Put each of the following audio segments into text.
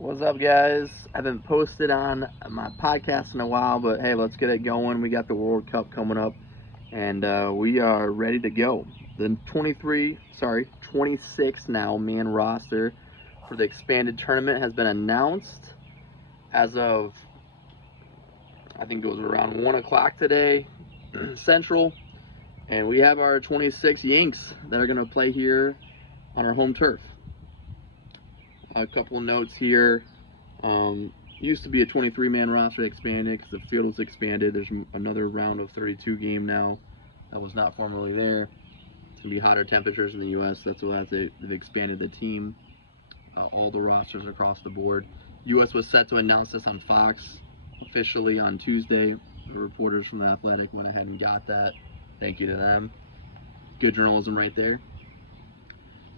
What's up, guys? I haven't posted on my podcast in a while, but hey, let's get it going. We got the World Cup coming up, and we are ready to go. The 26 now man roster for the expanded tournament has been announced as of, I think it was around 1 o'clock today, Central, and we have our 26 Yanks that are going to play here on our home turf. A couple of notes here. Used to be a 23-man roster, expanded because the field was expanded. There's another round of 32 game now that was not formerly there. It's going to be hotter temperatures in the U.S. That's why they've expanded the team, all the rosters across the board. U.S. was set to announce this on Fox officially on Tuesday. The reporters from The Athletic went ahead and got that. Thank you to them. Good journalism right there.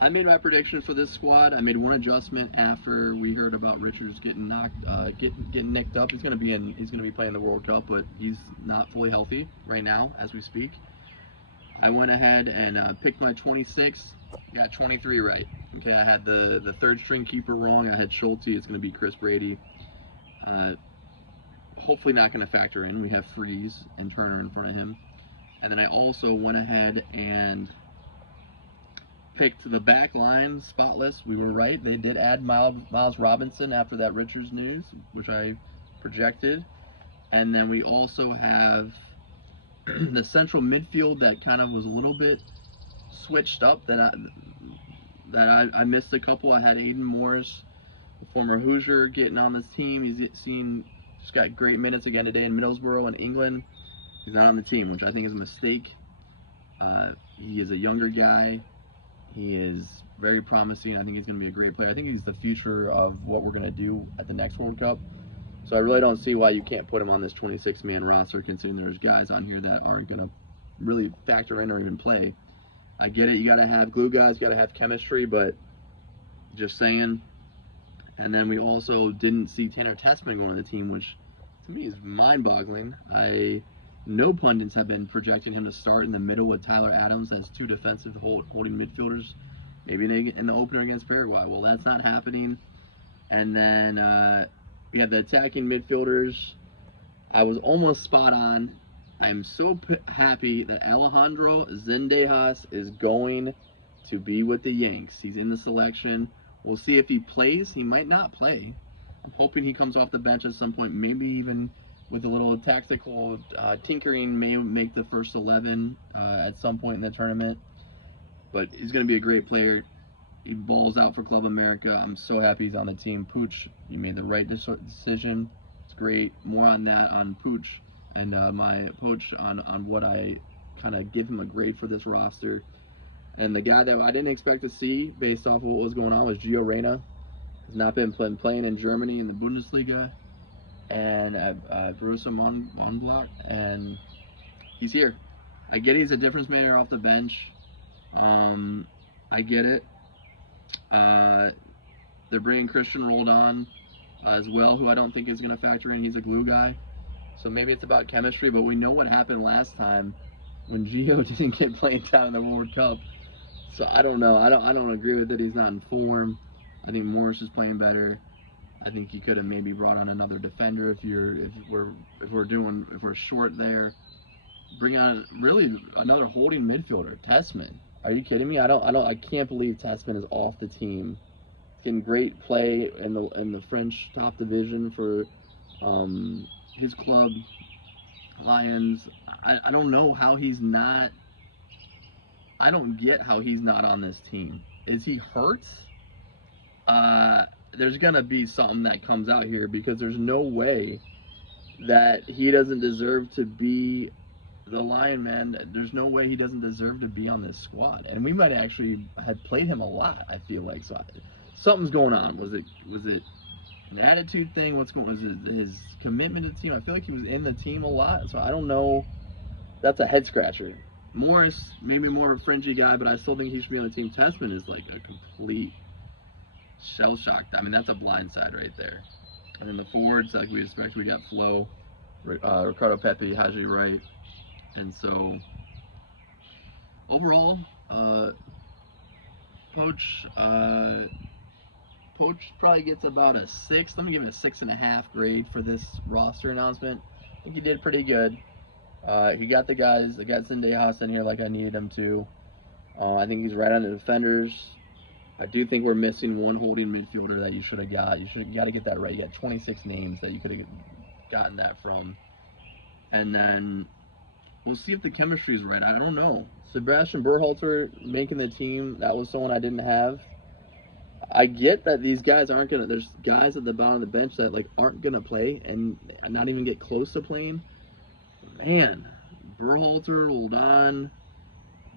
I made my prediction for this squad. I made one adjustment after we heard about Richards getting getting nicked up. He's gonna be playing the World Cup, but he's not fully healthy right now as we speak. I went ahead and picked my 26. Got 23 right. Okay, I had the third string keeper wrong. I had Schulte. It's gonna be Chris Brady. Hopefully not gonna factor in. We have Freeze and Turner in front of him. And then I also went ahead and picked the back line spotless. We were right. They did add Miles Robinson after that Richards news, which I projected. And then we also have the central midfield that kind of was a little bit switched up. That I missed a couple. I had Aiden Morris, the former Hoosier, getting on this team. Just got great minutes again today in Middlesbrough in England. He's not on the team, which I think is a mistake. He is a younger guy. He is very promising. I think he's going to be a great player. I think he's the future of what we're going to do at the next World Cup. So I really don't see why you can't put him on this 26-man roster, considering there's guys on here that aren't going to really factor in or even play. I get it. You got to have glue guys. You got to have chemistry, but just saying. And then we also didn't see Tanner Tessman going to the team, which to me is mind-boggling. No pundits have been projecting him to start in the middle with Tyler Adams as two defensive holding midfielders, maybe in the opener against Paraguay. Well, that's not happening. And then we have the attacking midfielders. I was almost spot on. I'm so happy that Alejandro Zendejas is going to be with the Yanks. He's in the selection. We'll see if he plays. He might not play. I'm hoping he comes off the bench at some point, maybe even with a little tactical tinkering, may make the first 11 at some point in the tournament. But he's going to be a great player. He balls out for Club America. I'm so happy he's on the team. Poch, you made the right decision. It's great. More on that on Poch and my Poch on what I kind of give him a grade for this roster. And the guy that I didn't expect to see based off of what was going on was Gio Reyna. He's not been playing in Germany in the Bundesliga and Borussia Mönchengladbach, and he's here. I get he's a difference maker off the bench. I get it. They're bringing Christian Roldan as well, who I don't think is going to factor in. He's a glue guy, so maybe it's about chemistry. But we know what happened last time when Gio didn't get playing time in the World Cup. So I don't know. I don't agree with it. He's not in form. I think Morris is playing better. I think you could have maybe brought on another defender if we're short there. Bring on really another holding midfielder, Tessman. Are you kidding me? I can't believe Tessman is off the team. Getting great play in the French top division for his club, Lions. I don't know how he's not. I don't get how he's not on this team. Is he hurt? There's going to be something that comes out here, because there's no way that he doesn't deserve to be the Lion Man. There's no way he doesn't deserve to be on this squad. And we might actually have played him a lot, I feel like. So something's going on. Was it an attitude thing? Was it his commitment to the team? I feel like he was in the team a lot, so I don't know. That's a head scratcher. Morris, maybe more of a fringy guy, but I still think he should be on the team. Tessman is like a complete shell-shocked. I mean, that's a blind side right there. And then the forwards, like we expect, we got Flo, Ricardo Pepe, Haji Wright. And so, overall, Poch, Poch probably gets about a 6. Let me give it a 6.5 grade for this roster announcement. I think he did pretty good. He got the guys. I got Zendejas in here like I needed him to. I think he's right on the defenders. I do think we're missing one holding midfielder that you should have got. You got to get that right. You had 26 names that you could have gotten that from. And then we'll see if the chemistry is right. I don't know. Sebastian Berhalter making the team, that was someone I didn't have. I get that these guys aren't going to, there's guys at the bottom of the bench that like aren't going to play and not even get close to playing. Man, Berhalter, Roldan,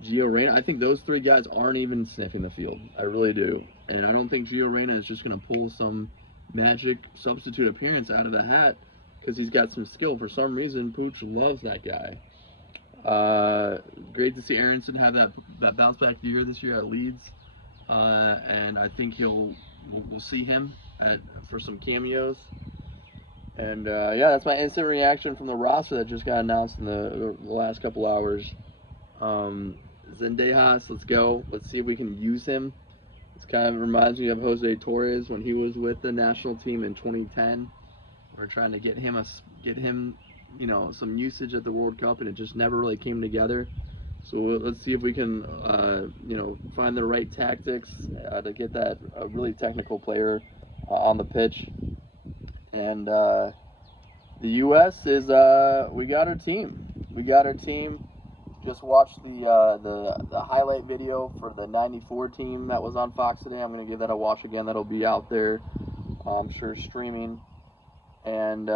Gio Reyna, I think those 3 guys aren't even sniffing the field. I really do. And I don't think Gio Reyna is just going to pull some magic substitute appearance out of the hat because he's got some skill. For some reason, Poch loves that guy. Great to see Aronson have that bounce back year this year at Leeds. And I think we'll see him for some cameos. And yeah, that's my instant reaction from the roster that just got announced in the last couple hours. Zendejas, let's go. Let's see if we can use him. This kind of reminds me of Jose Torres when he was with the national team in 2010. We're trying to get him some usage at the World Cup, and it just never really came together. So let's see if we can find the right tactics to get that really technical player on the pitch. And the U.S. is we got our team. Just watched the highlight video for the '94 team that was on Fox today. I'm gonna give that a watch again. That'll be out there, I'm sure, streaming. And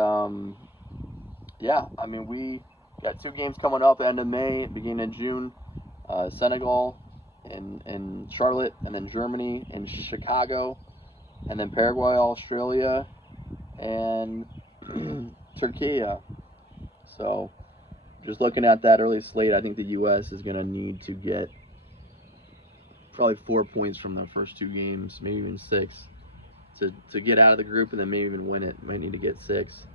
yeah, I mean, we got 2 games coming up, end of May, beginning of June. Senegal in Charlotte, and then Germany in Chicago, and then Paraguay, Australia, and Turkey. So just looking at that early slate, I think the U.S. is going to need to get probably 4 points from the first 2 games, maybe even 6, to get out of the group and then maybe even win it. Might need to get 6.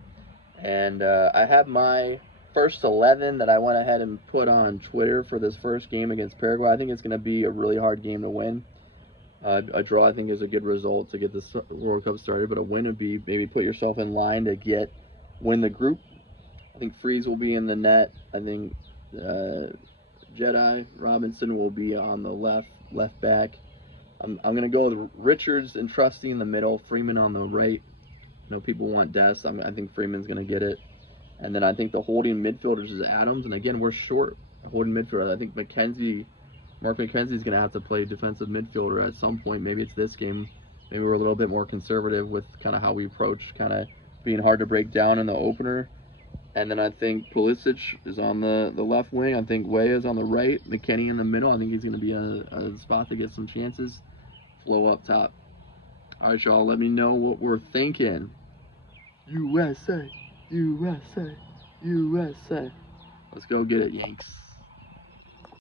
And I have my first 11 that I went ahead and put on Twitter for this first game against Paraguay. I think it's going to be a really hard game to win. A draw, I think, is a good result to get this World Cup started, but a win would be maybe put yourself in line to win the group. I think Freeze will be in the net. I think Jedi Robinson will be on the left back. I'm going to go with Richards and Trusty in the middle, Freeman on the right. I know people want Des. I think Freeman's going to get it. And then I think the holding midfielders is Adams. And again, we're short holding midfielder. I think Mark McKenzie's going to have to play defensive midfielder at some point. Maybe it's this game. Maybe we're a little bit more conservative with kind of how we approach kind of being hard to break down in the opener. And then I think Pulisic is on the left wing. I think Way is on the right. McKennie in the middle. I think he's going to be a spot to get some chances. Flow up top. All right, y'all. Let me know what we're thinking. USA, USA, USA. Let's go get it, Yanks.